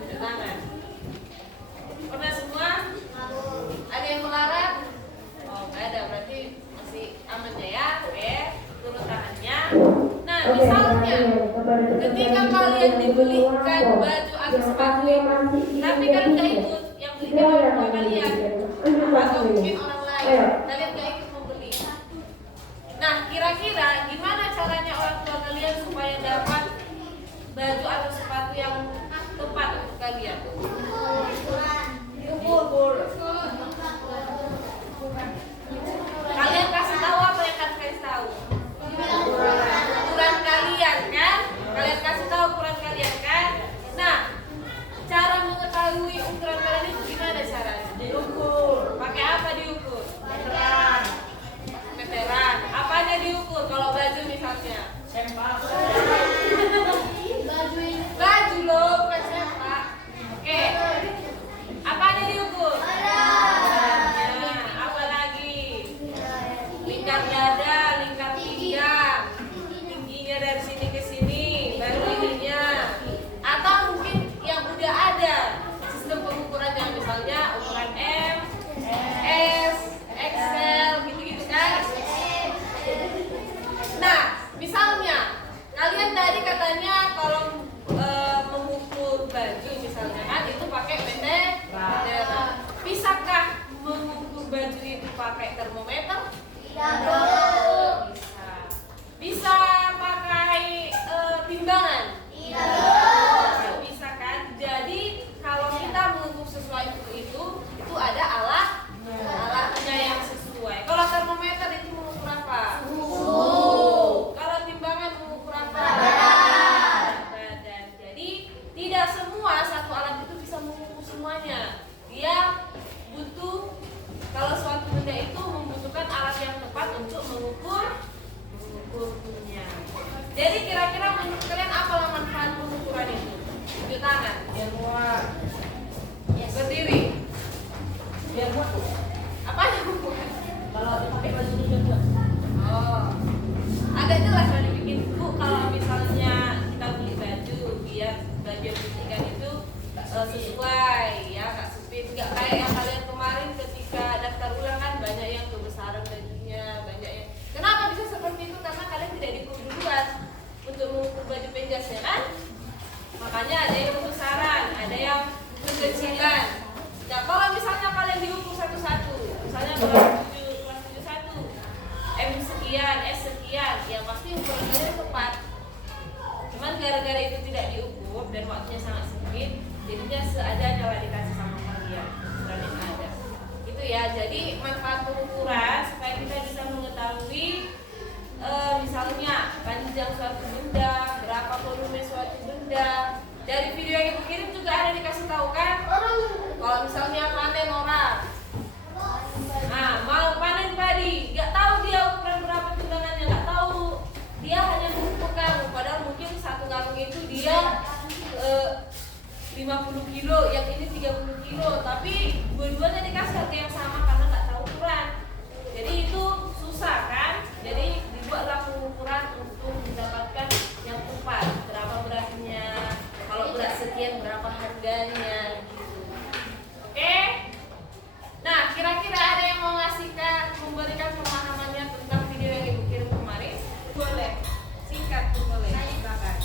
tunjuk tangan. Pernah semua? Ada yang melarat? Oh, nggak ada, berarti masih aman ya. Oke, turun tangannya. Nah, misalnya ketika kalian dibelikan baju atau sepatu tapi kalian nggak ikut, yang belikan orang tua kalian atau mungkin orang lain, kalian nggak ikut membeli. Nah, kira-kira gimana caranya orang tua kalian supaya dapat baju atau sepatu yang tepat untuk kalian? Kalian kasih tahu apa yang kalian kasih tahu? Ukuran kalian kan? Kalian kasih tahu ukuran kalian kan? Nah, cara mengetahui ukuran kalian itu gimana caranya? Diukur. Pakai apa diukur? Meteran. Meteran. Apanya diukur? Kalau baju misalnya? Sempak. Baju loh, bukan sempak. Oke. Apanya diukur? Badannya. Apa lagi? Lingkar dada, lingkar pinggang. Tingginya dari sini ke sini, baru ininya. Atau mungkin yang udah ada sistem pengukurannya, misalnya ukuran M, S, XL, gitu-gitu kan? Nah, misalnya kalian tadi katanya kalau mengukur baju misalnya kan itu pakai meteran. Bisakah mengukur baju itu pakai termometer? Tidak. Bisa pakai timbangan? Tidak. Bisa kan? Jadi kalau kita mengukur sesuai itu ada alatnya yang sesuai. Kalau termometer itu mengukur apa? Suhu. Kalau timbangan mengukur apa? Badan. Jadi tidak semua satu alat itu bisa mengukur semuanya. Dia butuh, kalau suatu benda itu membutuhkan alat yang tepat untuk mengukurnya. Jadi kira-kira menurut kalian apa manfaat pengukuran itu? Tunjuk tangan. Biar muat. Berdiri. Biar muat. Apa yang muat? Kalau dipakai baju juga. Oh, agak jelas kalau dibikin Bu. Kalau misalnya kita beli baju, biar baju yang dibelikan itu sesuai ya, nggak sempit, nggak kayak yang kalian kemarin ketika daftar ulang kan banyak yang kebesaran bajunya, banyak yang. Kenapa bisa seperti itu? Karena kalian tidak diukur duluan untuk mengukur baju penjasnya kan? Makanya ada yang kebesaran, ada yang kekecilan. Nah, kalau misalnya kalian diukur satu-satu, misalnya kelas 71, M sekian, S sekian, ya pasti ukuran kalian tepat. Cuman gara-gara itu tidak diukur dan waktunya sangat sempit, jadinya seadanya lah dikasih sama kalian ukuran yang ada. Itu ya, jadi manfaat pengukuran supaya kita bisa mengetahui misalnya panjang suatu benda, berapa volume suatu benda. Dari video yang ibu kirim juga ada dikasih tahu kan? Kalau misalnya panen orang, nah mau panen padi, nggak tahu dia ukuran berapa timbangannya, nggak tahu, dia hanya mengukur karung, padahal mungkin satu karung itu dia 50 kilo, yang ini 30 kilo, tapi dua-duanya dikasih harga yang sama karena nggak tahu ukuran. Jadi itu susah kan? Jadi dibuatlah pengukuran untuk mendapatkan yang tepat, berapa beratnya, kalau berat sekian berapa harganya gitu. Oke? Nah, kira-kira ada yang mau memberikan pemahamannya tentang video yang ibu kirim kemarin? Boleh, singkat tuh boleh, silakan.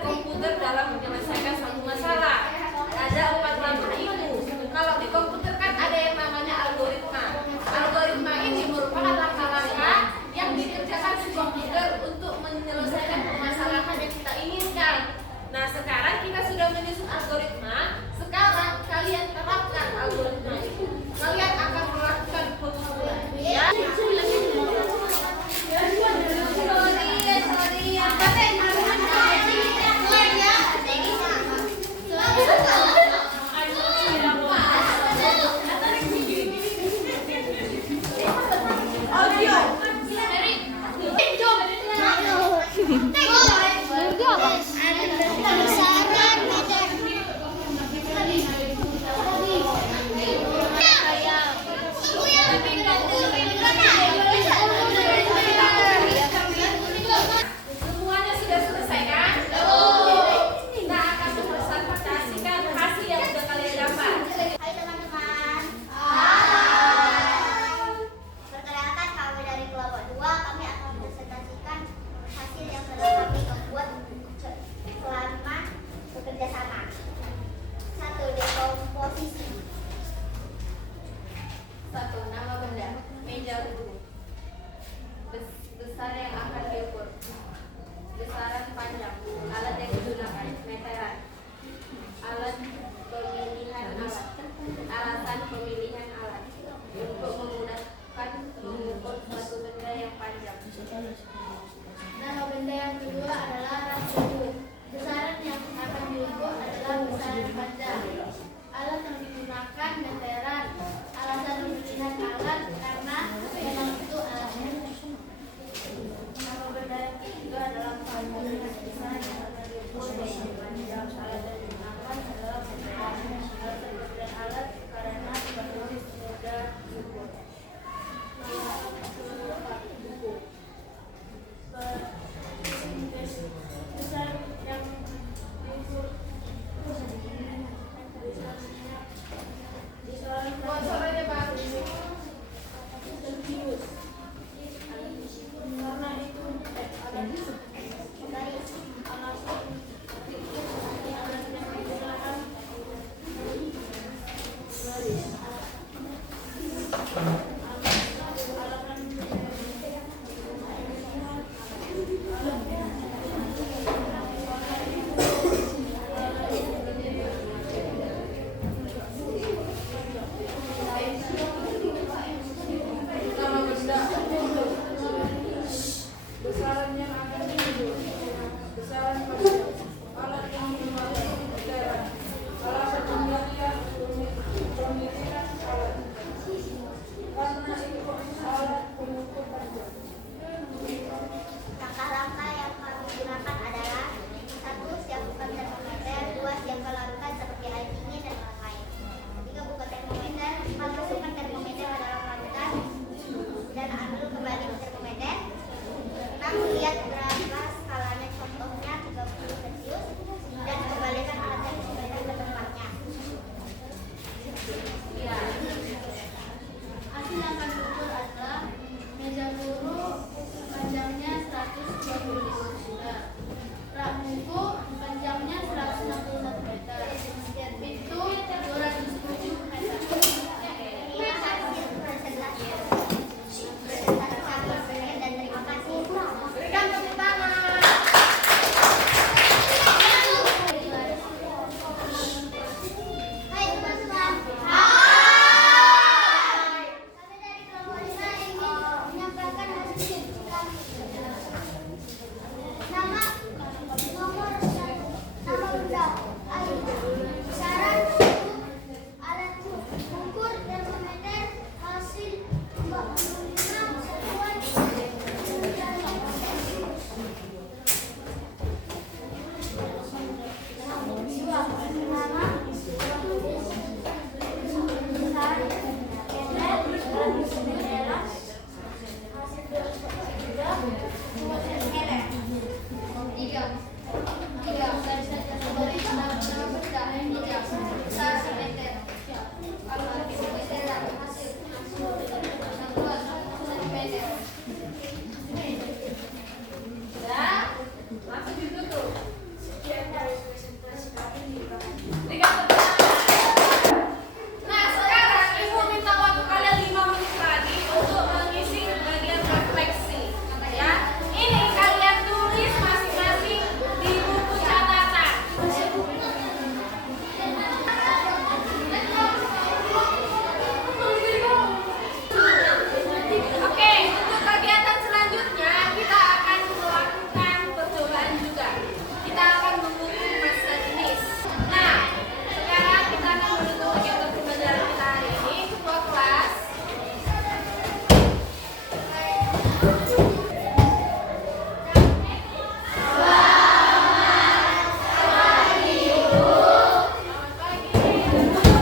komputer dalam menyelesaikan suatu masalah. Ada 4 langkah itu. Kalau di komputer kan ada yang namanya algoritma. Algoritma ini merupakan langkah-langkah yang dikerjakan di komputer untuk menyelesaikan permasalahan yang kita inginkan. Nah, sekarang kita sudah menyusun algoritma. Sekarang kalian terapkan algoritma itu. Kalian akan melakukan pengumpulan. Ya. Semuanya sudah selesai kan? Kita akan mempresentasikan hasil yang sudah kalian dapat. Hai teman-teman. Perkenalkan, kami dari kelompok 2. Kami akan mempresentasikan hasil yang telah kami buat selama bekerja sama. 1. Dekomposisi. 1. Nama benda, meja guru. Besar yang akan diukur, besaran panjang, alat yang digunakan, meteran, alat pemilihan alat, alasan pemilihan alat untuk memudahkan mengukur suatu benda yang panjang. Nama benda yang kedua adalah ras buku. Besaran yang akan diukur adalah besaran panjang. Alat yang digunakan meteran. Alasan pemilihan alat karena memang itu alatnya. Nama benda yang ketiga adalah panjang. Besaran yang akan diukur adalah panjang. Alat yang digunakan adalah meteran. Alasan pemilihan alat karena lebih mudah diukur. Buku. Besar yang diukur Sponsornya Pak. Celsius. Karena itu ada garis alasan alat yang digunakan garis Nama benda, besaran yang akan diukur, besaran panjang, alat yang digunakan, meteran, alasan pemilihan alat, karena itu alat pengukur panjang. Langkah-langkah yang kami gunakan adalah 1. Siapkan termometer. 2. Siapkan larutan seperti air dingin dan lain-lain. 3. Buka termometer. 4. Masukkan termometer ke dalam larutan dan ambil kembali ke termometer. 6. Lihat berapa skalanya, contohnya 30 Celsius, dan kembalikan alat termometer ke tempatnya. Hasil yang akan diukur adalah meja guru panjangnya 120 cm, rak buku panjangnya 161 meter, pintu 207 meter. Ini hasil presentasi. Dan terima kasih. Berikan tepuk tangan. Hai teman-teman. Hai. Kami dari kelompok 5 ingin menyampaikan hasil kami. Nama, nomor, nama benda, air, besaran, alat ukur termometer, hasil 46 satuan. Nama,